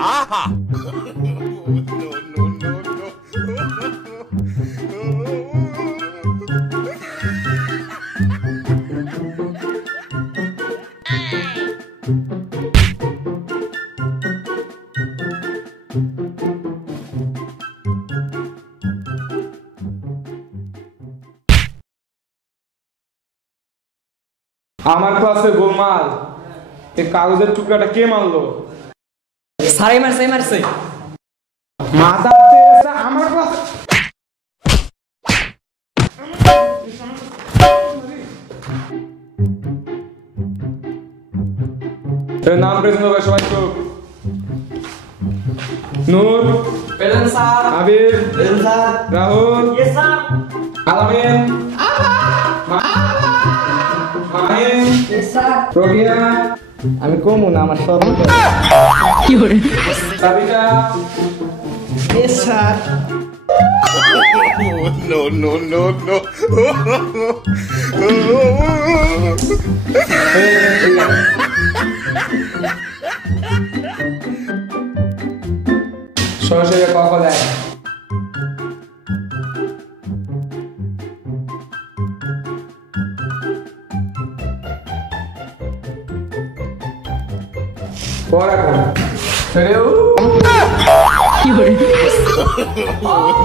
আহা আমার ক্লাসে গোলমাল এই কাগজের টুকরাটা কে মারলো? সারাই মারছে মারছে মাথা আমার ক্লাস নাম প্রেজেন্ট হবে সবাই চুপ। Nur present sir. Abir present sir. Rahul yes sir. Alamin Mahin yes sir. রোগিয়া আমি কমু না আমার শরম করে। কি করে Sabika yes sir. no no no no সরাসরি কথা দেয় পর এখন কি করে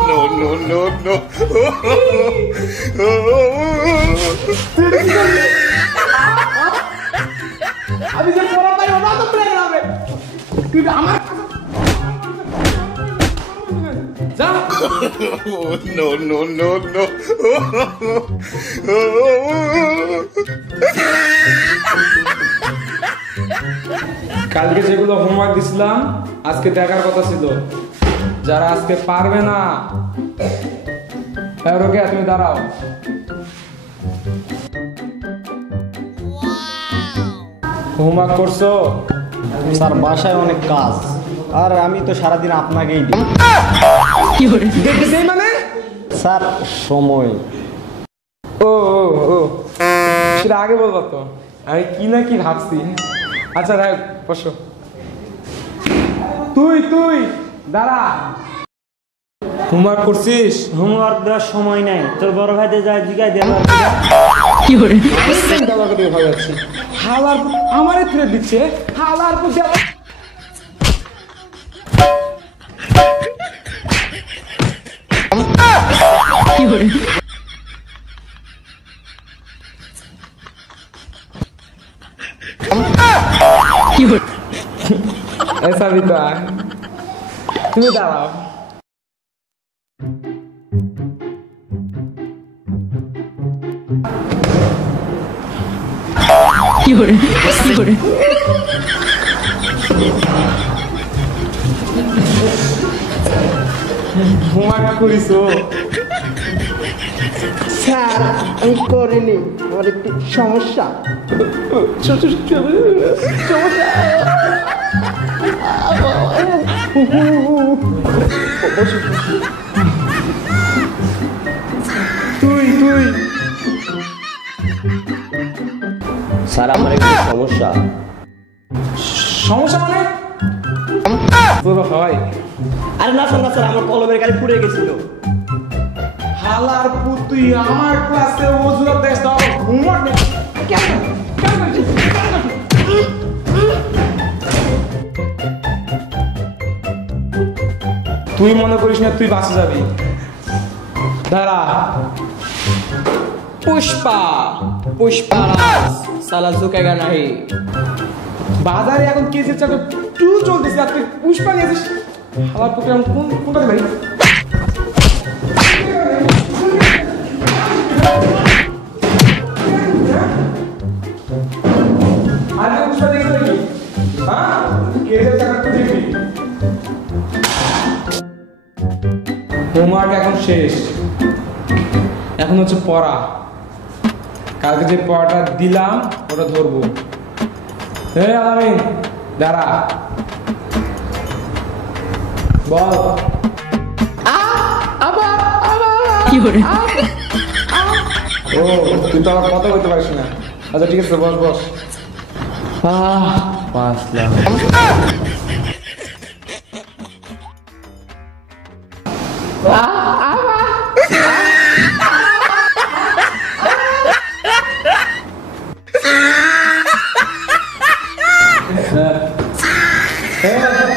no no no no আমি যে পড়া পাই ওটা তো প্লেন হবে তুই আমার যা no no no no কালকে যেগুলো হোমওয়ার্ক দিছিলাম আজকে দেখার কথা ছিল। যারা আজকে পারবে না রোকে তুমি দাঁড়াও। হোমওয়ার্ক করছো? স্যার বাসায় অনেক কাজ আর আমি তো সারাদিন আপনাকেই দিই। কি করে দেখতেছি মানে স্যার সময়। ও ও ও সেটা আগে বলবো তো, আমি কি না কি ভাবছি। আচ্ছা দেখ বসো। তুই তুই দাঁড়া। হোমওয়ার্ক করছিস? হোমওয়ার্ক দেওয়ার সময় নাই, তোর বড় ভাইতে যায় জিগাই দেওয়ার কি করে দাদাকে দিয়ে ভালো যাচ্ছে হালার আমারে থ্রেড দিচ্ছে হালার পর দেওয়া কি করে কি করে ऐसा भी तो है তুমি দাঁড়াও। কি করে কি করে হোমওয়ার্ক করিছো? স্যার আমি করিনি, আমার একটু সমস্যা। তুই তুই স্যার আমার একটু সমস্যা। সমস্যা মানে তোর হয়? আরে না স্যার না স্যার, আমার কলমের গাড়ি পুড়ে গেছিল। হালার পুত তুই আমার ক্লাসে ওজুরাত দেশ দাও হোমওয়ার্ক নে কেন কেন করছিস? তুই মনে করিস না তুই বাঁচে যাবি? দাঁড়া। पुष्पा पुष्पा राज साला झुकेगा नहीं। বাজারে এখন কেজির চাকরি টু চলতেছে আর তুই পুষ্পা নিয়ে আসিস। হালার পুত আমি কোনটাতে ভাই আরে পুষ্পা দেখছ নাকি? হ্যাঁ কেজির চাকরি তুই দেখবি। হোমওয়ার্ক এখন শেষ, এখন হচ্ছে পড়া। কালকে যে পড়াটা দিলাম ওটা ধরবো। হে আলামিন দাঁড়া বল। কি করে ও তুই তো আমার কথা বলতে পারিস না। আচ্ছা ঠিক আছে বস বস। 5 লাখ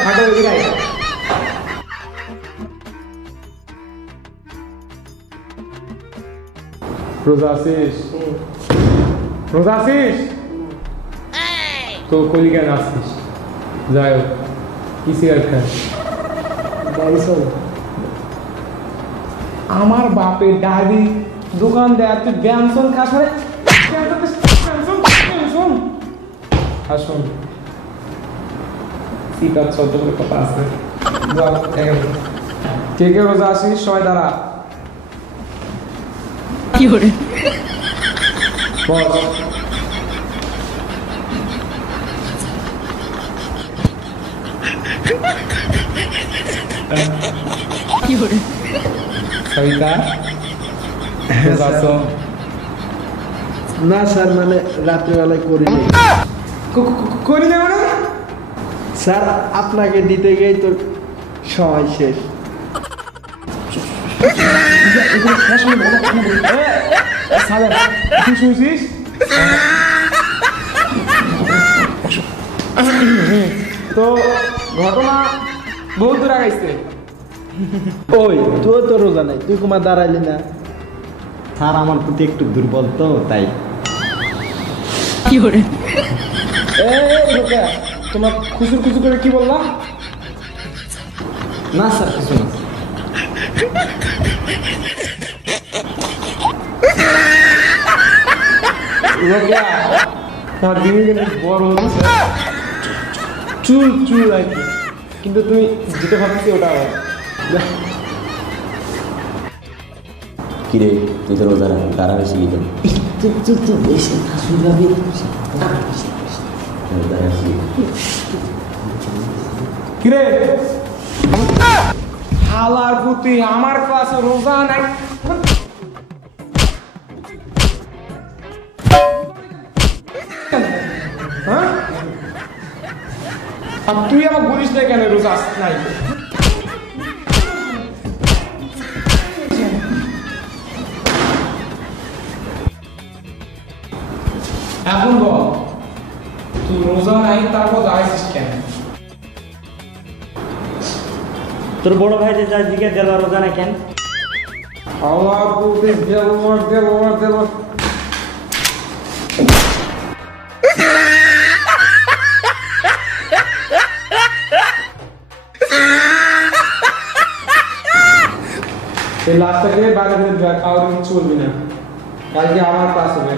হাঁটো এদিকে আয়। রোজা আছিস? রোজা আছিস? তো কলি কেন আসছিস? যাই হোক, কি সিগারেট খাস? আমার বাপের ডায়েরি দোকান দেয়, তুই ব্যানসন খাস? মানে আসুন সিটার ছোট করে কথা আছে। কে কে রোজা আসিস সবাই দাঁড়া। কি করে বস কি করে সবিতা রোজা আছো? না স্যার, মানে রাত্রিবেলায় করি করি না মানে? স্যার, আপনাকে দিতে গিয়েই তো সময় শেষ। তুই শুনছিস? তো ঘটনা বহুত দূর আগাইছে। ওই তুই তো রোজা নাই, তুই কুমার দাঁড়াইলি না। স্যার আমার প্রতি একটু দুর্বল তো তাই। কি করে তোমার খুচুর খুচুর করে কি বললা? না স্যার কিছু না। তোমার দিনে দিনে বড় হচ্ছে, চুল চুল আর কি, কিন্তু তুমি যেতে ভাবছি ওটা আবার কিরে তুই তো রোজা তারা বেশি গিয়ে কিরে হালার পুতি, আমার ক্লাসে রোজা নাই। হ্যাঁ, আর তুই আমার বলিস না কেন রোজা নাই? এখন বল, তুই রোজা নাই তারপর দাঁড়াইছিস কেন? তোর বড় ভাই যে যা জিজ্ঞেস গেল রোজা না কেন? হালার পুতি দেব এই লাস্টটাকে বাইরে বের কাউকে কিছু বলবি না, কালকে আমার ক্লাস হবে।